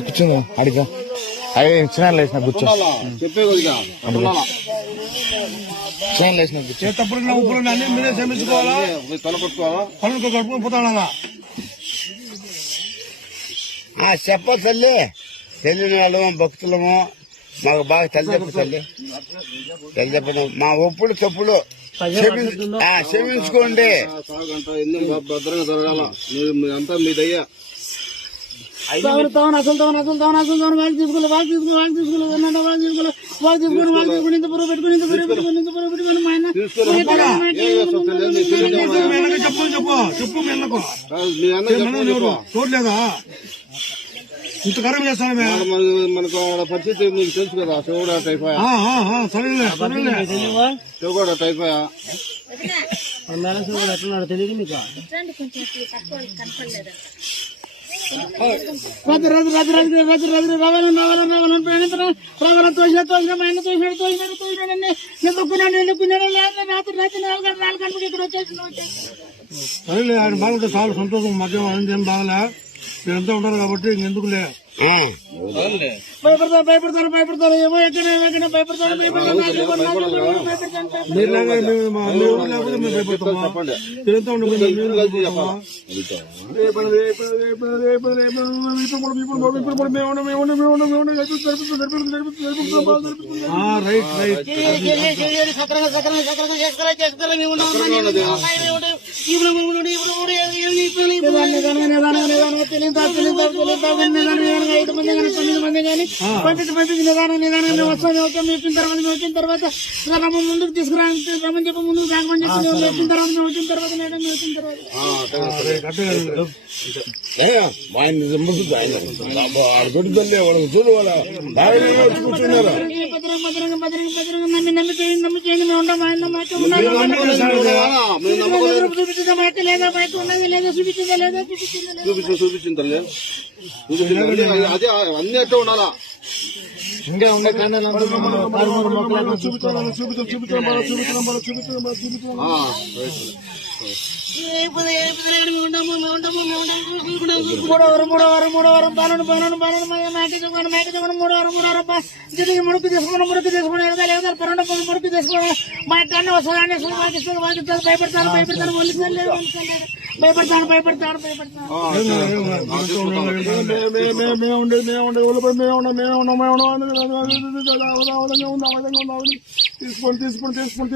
కూర్చో అడిగా అవి చిన్న లేచిన కూర్చో చిన్న లేచిన చేతప్పుడు ఉప్పులు అన్ని మీరే శ్రమించుకోవాలా పనులు కడుపుకొని పోతాడా చెప్ప తల్లి తెలియని వాళ్ళము భక్తులము మాకు బాగా తల్లి చెప్పు తల్లి తల్లి చెప్పడం మా ఒప్పుడు తప్పులు క్షమించుకోండి. భద్రంగా జరగాల అంతా మీదయ్యా అసలు వాళ్ళు తీసుకోవాలి ఇంత పురుగు పెట్టుకుని మా ఆయన చూడలేదా ఇంతకరం చేస్తాను మనకు పరిస్థితి మీకు తెలుసు కదా చెవుడా టైఫాయా చెవుడా టైఫాయా ఎట్లున్నాడు తెలియదు మీకు సరేలే ఆయన బాగుంటే చాలా సంతోషం మధ్య ఏం బాగలే మీరంతా ఉంటారు కాబట్టి ఇంకెందుకులే భయపడతారు ఏమో ఎక్కడ భయపడతారు మీరులాగా లేకపోతే మేము భయపడతామా మీరంతా రైట్ రైట్ పంపించిన తర్వాత ముందుకు తీసుకురామని చెప్పి ముందుకు రాకమని చెప్పి వచ్చిన తర్వాత వచ్చిన తర్వాత మేడం వచ్చిన తర్వాత నమ్మి చేయండి మేము ఉంటాం ఆయన చూపించిందా మాట లేదా బయట ఉన్నది లేదా చూపించిందా లేదా చూపించింది అదే అన్ని అట్లా ఉండాలా ఇంకా ఉండే మూడవరం పాలన మేక జిదిగి ముడుకు తీసుకుని ఎగదాలి ముడుకు తీసుకోవాలి మా ఎక్కడనే వస్తుంది భయపడతాను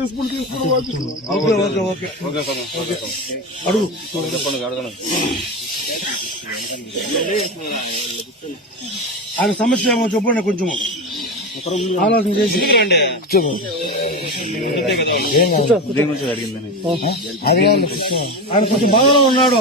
తీసుకుని అడుగు ఆయన సమస్య ఏమో చెప్పండి కొంచెం ఆలోచన చేసి ఆయన కొంచెం బాధలో ఉన్నాడు.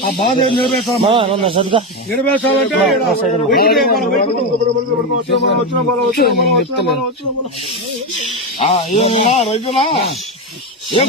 ఆ బాధ నెరవేర్చాలంటే రైతునా ఏం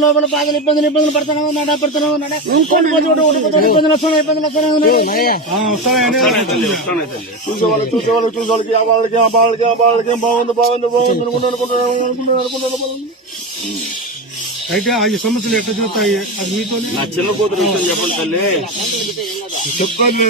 లోపల బాధలు ఇబ్బందులు పడుతున్నావు చూసేవాళ్ళకి బాగుంది అయితే ఆ సమస్యలు ఎట్లా చూస్తాయి అది మీతో నా చిన్న కూతురు చెప్పండి తల్లి చెప్పండి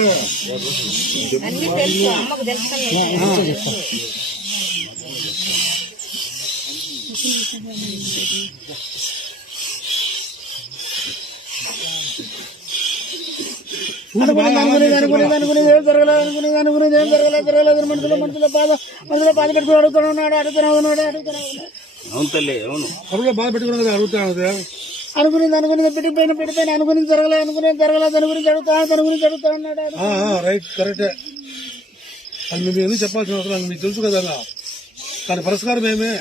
అనుకునేది ఏం జరగలేదు మనసులో బాధ పెట్టుకుని అడుగుతున్నాడు అవును తల్లి అవును అప్పుడు బాధ పెట్టుకున్నా కదా అడుగుతాను అనుకునేది పెట్టిపోయిన అనుకునేది జరగలేదు దాని గురించి అడుగుతా ఉన్నాడు. రైట్ కరెక్టే. అది మేము ఎందుకు చెప్పాల్సిన అవసరం మీకు తెలుసు కదా. కానీ పరిష్కారం ఏమే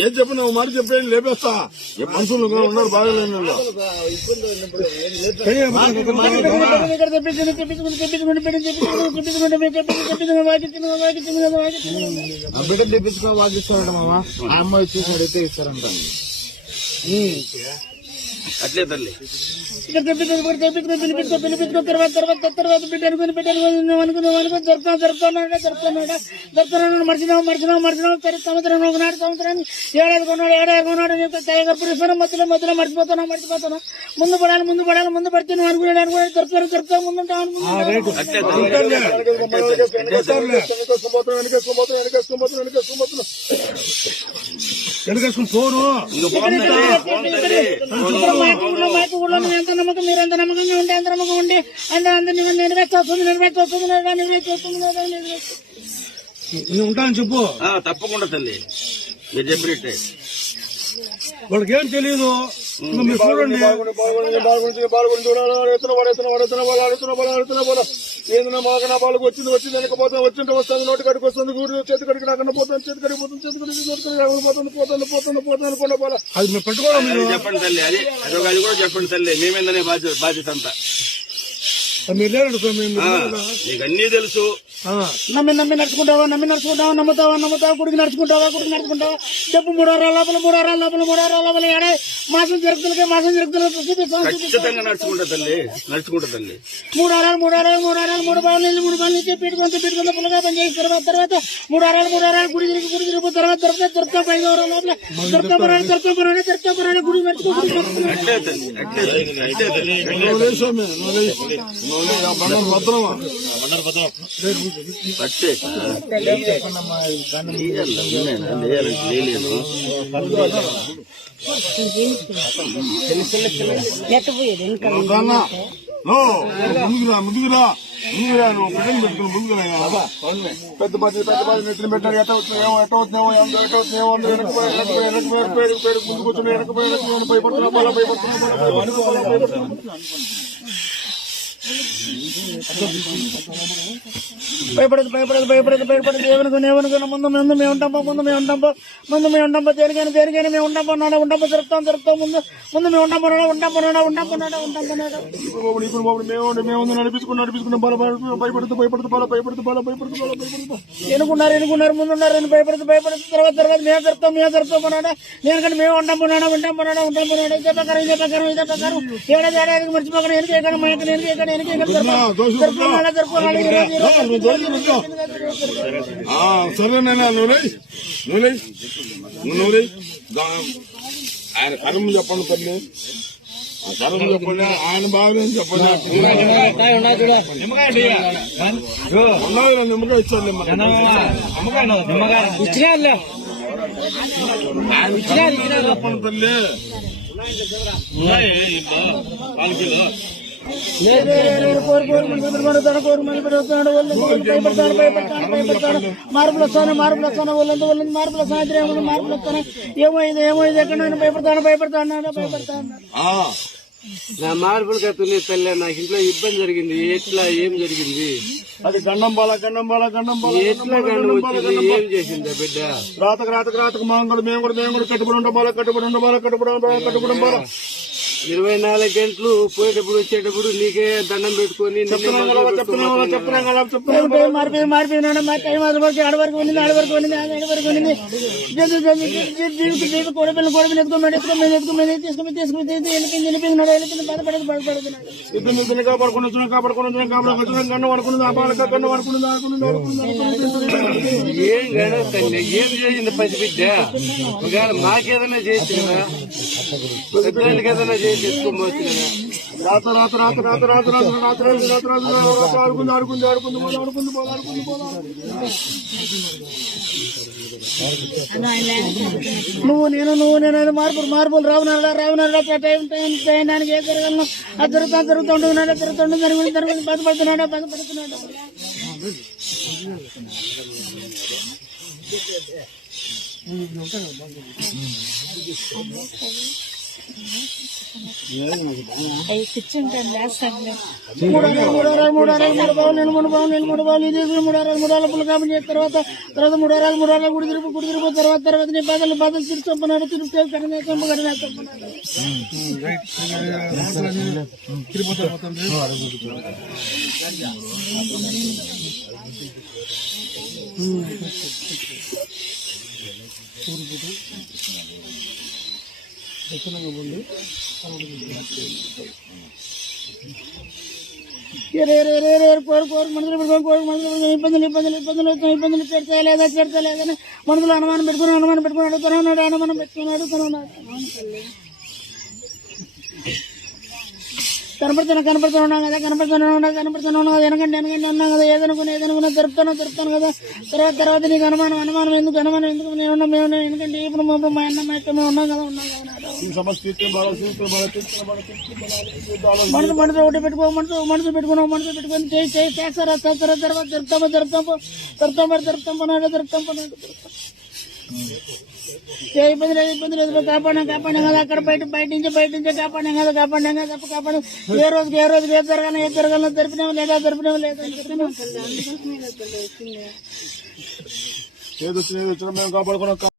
ఏం చెప్పు నువ్వు మాట చెప్పేది లేపేస్తా ఏ మనుషులు ఉన్నారు బాగాలేని వాళ్ళు. ఇక్కడ తెప్పించుకుని ఆ బిడ్డ తెప్పించుకొని వాకిస్తారంట మామ. ఆ అమ్మాయి వచ్చేసి అడిగితే ఇస్తారంట. అట్లే తల్లి ఇక్కడ పిలిపించుకో తర్వాత బిడ్డ అనుకుని జరుపుతున్నాడు మర్చినావు సంవత్సరం ఒకనాడు సంవత్సరాన్ని ఏడాది కొన్నాడు తయారు మధ్యలో మర్చిపోతున్నా ముందు పడితే నువ్వు అనుకున్నాడు జరుపుతా ముందుంటావు వెనకేసుకుని పోరు. ఊళ్ళో ఎంత నమ్మకం మీరు ఎంత నమ్మకంగా ఉంటే ఎంత నమ్మకం ఉండి అందరినీ నెరవేర్చొస్తుంది నేను ఉంటానని చెప్పు. తప్పకుండా తల్లి మీరు చెప్పినట్టే. వాళ్ళకి ఏం తెలియదు. మీరు చూడండి. ఏదైనా మాకు నా వాళ్ళకి వచ్చింది వెనకపోతే వచ్చింటే వస్తుంది నోటి కడికి వస్తుంది చేతి కడికి రాకుండా పోతాను చేతి కడికి పోతాను. అది మీరు పెట్టుకోవాలి. మీరు చెప్పండి తల్లి అది అది కూడా చెప్పండి తల్లి మేమేందనే బాధ్యత అంతా మీరు లేరండి. నీకు అన్నీ తెలుసు. నమ్మి నడుచుకుంటావా నమ్ముతావా గుడికి నడుచుకుంటావా చెప్పు 3 వారాల లోపల ఏడాది మాసం జరుగుతుంది ఖచ్చితంగా నడుచుకుంటా తల్లి 3 వారాలు 3 బావులు నుంచి పెట్టుకుంటే పుల్లగా పని చేసి తర్వాత 3 వారాలు గుడి తిరిగి తర్వాత దొరుకుతా 5 వారాల లోపల దొరుకుతా గుడి నడుచుకుంటా అట్లే తల్లి ముందుకురా నువ్వు బిడ్డలు పెట్టుకుని ముందుకురా పెద్ద బాధ్యత నెత్తిన పెట్టారు ఎట్ట అవుతున్నామో ముందుకు వచ్చిన వెనకపోయి భయపడుతున్నా భయపడదు ఏమనుకున్నా ముందు మేము ఉంటాం దేనికైనా మేము ఉంటాం జరుపుతాం ముందు మేము ఉంటాం మేము నడిపించుకున్నాం భయపడుతూ ఎన్నుకున్నారు ముందున్నారు భయపడుతూ తర్వాత మేము జరుపుతాం నేను మేము ఉంటాం ఇదే ప్రకారం ఏడాదికి మర్చిపోకుండా సరేనైనా నువ్వు ఆయన కర్మ చెప్పండి తల్లి కర్మ చెప్పండి ఆయన బాగా చెప్పండి నిమ్మకాయ ఇచ్చారు చెప్పండి తల్లి మార్పులు వస్తాను ఏమో ఇది ఎక్కడ భయపడతాను నా మార్పులు కత్తులే తల్లి నాకు ఇంట్లో ఇబ్బంది జరిగింది ఎట్లా ఏం జరిగింది అది గండం బాల ఎట్లా గండం వచ్చింది ఏం చేసింది బిడ్డ రాతకు మేము కూడా కట్టుబడి బాల 24 గంటలు పోయేటప్పుడు వచ్చేటప్పుడు నీకే దండం పెట్టుకొని మారిపోయినా టైం ఆడ వరకు ఉన్నింది కోడపిల్లలు ఎత్తుకుని బాధపడేది కాపాడుకుని ఏం గడవ తల్లి ఏం చేసింది పసిబిడ్డ ఒకవేళ మాకేదైనా చేసి కదా పెద్దవాళ్ళకి ఏదైనా చేసి ఎత్తుకోవచ్చు కదా నువ్వు నేను మార్పులు రావునాడా టైండానికి ఏ జరగలను అది జరుగుతుంటున్నాడు బాధపడుతున్నాడు అవి కూర్చుంటాను లేస్తాను. 3 బావులు నేను 3 బావులు నేను 3 బావులు ఇది 3 పులకాపం చేసిన తర్వాత 3 గుడి తిరుపు తర్వాత నీ బాధలు తిరిగి చంపనాడు తిరుగు కడినా చంపనాడు. తిరుపతి పోతుంది. కోరు మనసులు పెడతాయి లేదని మనసులో అనుమానం పెట్టుకుని అడుగుతున్నాడు అనుమానం పెట్టుకున్నాడు. కనపడుతున్నాం కదా వెనకండి అన్నాం కదా ఏదనుకున్నా జరుపుతాను కదా తర్వాత నీకు అనుమానం ఎందుకు మేము ఎందుకంటే ఇప్పుడు మా అన్న మా యొక్క మేము ఉన్నాం కదా ఈ సమస్య తీర్చే బాగా మనసు ఒకటి పెట్టుకొని చేస్తారా తర్వాత జరుపుతాం ఇబ్బంది లేదు కాపాడాం కదా అక్కడ బయట నుంచి కాపాడాం కదా ఏ రోజుకి ఏది జరగాలో జరిపినాము లేదా ఏది వచ్చినా మేము కాపాడుకున్నాం.